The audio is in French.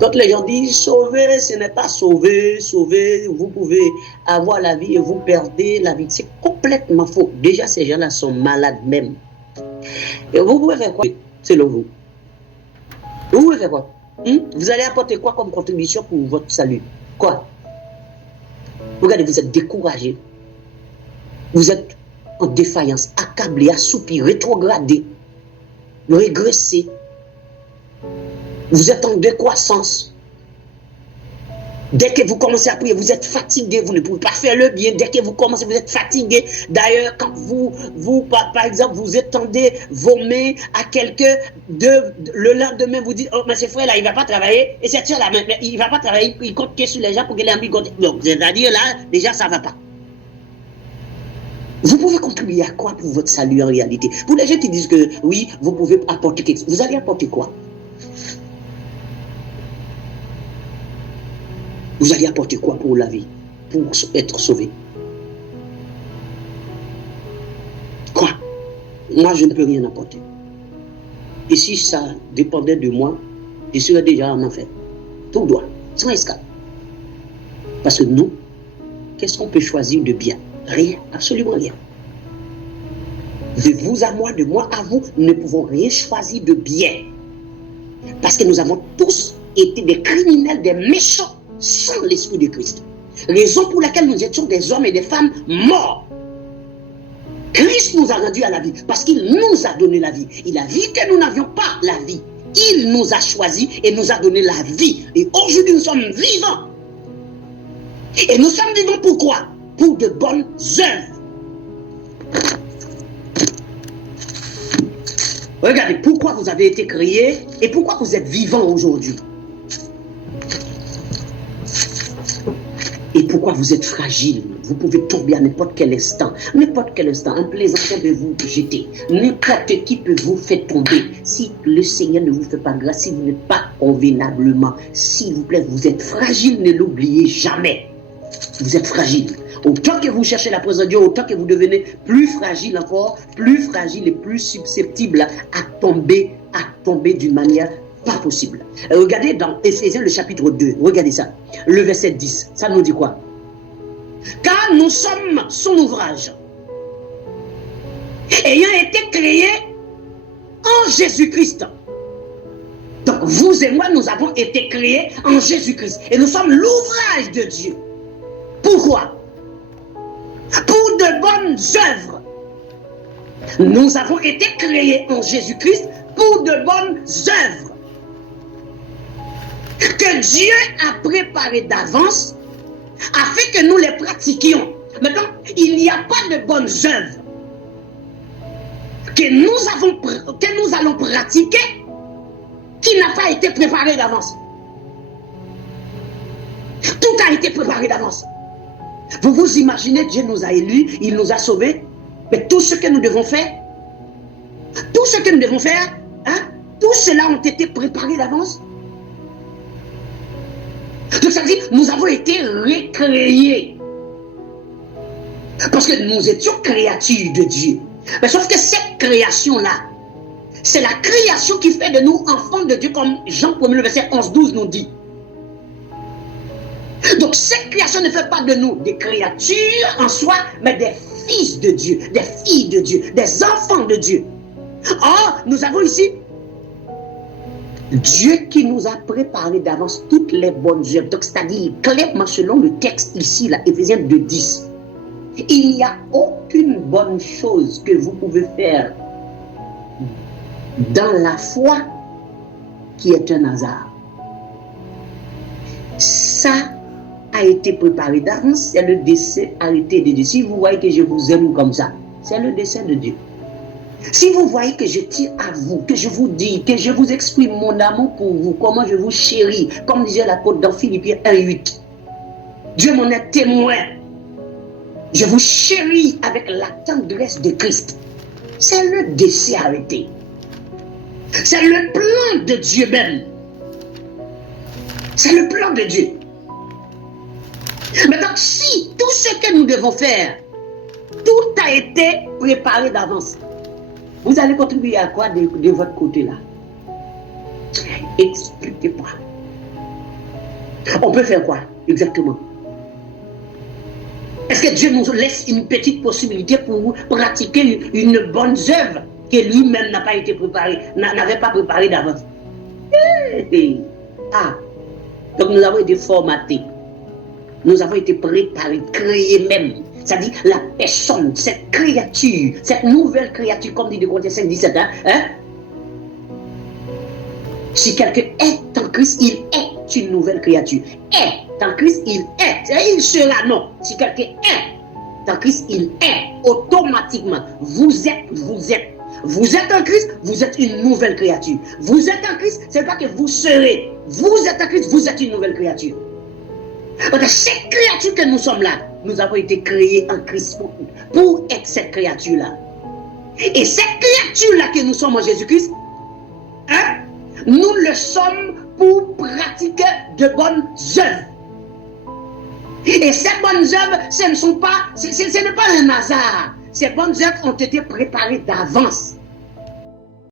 Quand les gens disent sauver, ce n'est pas sauver, sauver, vous pouvez avoir la vie et vous perdez la vie. C'est complètement faux. Déjà, ces gens-là sont malades même. Et vous pouvez faire quoi, selon vous? Vous pouvez faire quoi? Vous allez apporter quoi comme contribution pour votre salut? Quoi? Regardez, vous êtes découragé. Vous êtes en défaillance, accablé, assoupi, rétrogradé, régressé. Vous êtes en décroissance. Dès que vous commencez à prier, vous êtes fatigué, vous ne pouvez pas faire le bien. Dès que vous commencez, vous êtes fatigué. D'ailleurs, quand par exemple, vous étendez vos mains à quelqu'un, le lendemain, vous dites, oh, mais ce frère-là, il ne va pas travailler. Et cette soeur-là, il ne va pas travailler, il compte que sur les gens pour qu'il ait envie de compter. Donc, c'est-à-dire, là, déjà, ça ne va pas. Vous pouvez contribuer à quoi pour votre salut en réalité? Pour les gens qui disent que, oui, vous pouvez apporter quelque chose. Vous allez apporter quoi? Vous allez apporter quoi pour la vie? Pour être sauvé? Quoi? Moi, je ne peux rien apporter. Et si ça dépendait de moi, je serais déjà en enfer. Tout droit, sans escale. Parce que nous, qu'est-ce qu'on peut choisir de bien? Rien, absolument rien. De vous à moi, de moi à vous, nous ne pouvons rien choisir de bien. Parce que nous avons tous été des criminels, des méchants, sans l'esprit de Christ. Raison pour laquelle nous étions des hommes et des femmes morts. Christ nous a rendus à la vie parce qu'il nous a donné la vie. Il a vu que nous n'avions pas la vie. Il nous a choisis et nous a donné la vie. Et aujourd'hui, nous sommes vivants. Et nous sommes vivants pourquoi? Pour de bonnes œuvres. Regardez, pourquoi vous avez été créés et pourquoi vous êtes vivants aujourd'hui. Et pourquoi vous êtes fragile. Vous pouvez tomber à n'importe quel instant. N'importe quel instant, un plaisantin peut vous jeter. N'importe qui peut vous faire tomber. Si le Seigneur ne vous fait pas grâce, si vous n'êtes pas convenablement, s'il vous plaît, vous êtes fragile, ne l'oubliez jamais. Vous êtes fragile. Autant que vous cherchez la présence de Dieu, autant que vous devenez plus fragile encore, plus fragile et plus susceptible à tomber d'une manière pas possible. Regardez dans Éphésiens le chapitre 2, regardez ça, le verset 10, ça nous dit quoi? Car nous sommes son ouvrage, ayant été créés en Jésus-Christ. Donc vous et moi, nous avons été créés en Jésus-Christ. Et nous sommes l'ouvrage de Dieu. Pourquoi? Pour de bonnes œuvres. Nous avons été créés en Jésus-Christ pour de bonnes œuvres que Dieu a préparées d'avance afin que nous les pratiquions. Maintenant, il n'y a pas de bonnes œuvres que nous allons pratiquer qui n'a pas été préparé d'avance. Tout a été préparé d'avance. Vous vous imaginez, Dieu nous a élus, il nous a sauvés, mais tout ce que nous devons faire, tout cela ont été préparés d'avance. Donc ça veut dire nous avons été recréés. Parce que nous étions créatures de Dieu. Mais sauf que cette création-là, c'est la création qui fait de nous enfants de Dieu, comme Jean 1, le verset 11-12 nous dit. Donc cette création ne fait pas de nous des créatures en soi, mais des fils de Dieu, des filles de Dieu, des enfants de Dieu. Or, nous avons ici Dieu qui nous a préparé d'avance toutes les bonnes œuvres. Donc, c'est-à-dire, clairement, selon le texte ici, là, Éphésiens 2:10, il n'y a aucune bonne chose que vous pouvez faire dans la foi qui est un hasard. Ça a été préparé d'avance, c'est le dessein arrêté de Dieu. Si vous voyez que je vous aime comme ça, c'est le dessein de Dieu. Si vous voyez que je tire à vous, que je vous dis, que je vous exprime mon amour pour vous, comment je vous chéris, comme disait l'apôtre dans Philippiens 1:8, Dieu m'en est témoin. Je vous chéris avec la tendresse de Christ. C'est le dessein arrêté. C'est le plan de Dieu même. C'est le plan de Dieu. Mais donc, si tout ce que nous devons faire, tout a été préparé d'avance, vous allez contribuer à quoi de votre côté là? Expliquez-moi. On peut faire quoi exactement? Est-ce que Dieu nous laisse une petite possibilité pour pratiquer une bonne œuvre que lui-même n'a pas été préparé, n'avait pas préparé d'avance? Ah, donc nous avons été formatés, nous avons été préparés, créés même. C'est-à-dire la personne, cette créature, cette nouvelle créature, comme dit de Corinthiens 5, 17, hein? Si quelqu'un est en Christ, il est une nouvelle créature. Est en Christ, il est. Il sera, non. Si quelqu'un est en Christ, il est. Automatiquement. Vous êtes. Vous êtes en Christ, vous êtes une nouvelle créature. Vous êtes en Christ, ce n'est pas que vous serez. Vous êtes en Christ, vous êtes une nouvelle créature. Parce que cette créature que nous sommes là, nous avons été créés en Christ pour être cette créature-là. Et cette créature-là que nous sommes en Jésus-Christ, hein, nous le sommes pour pratiquer de bonnes œuvres. Et ces bonnes œuvres, ce n'est pas un hasard. Ces bonnes œuvres ont été préparées d'avance.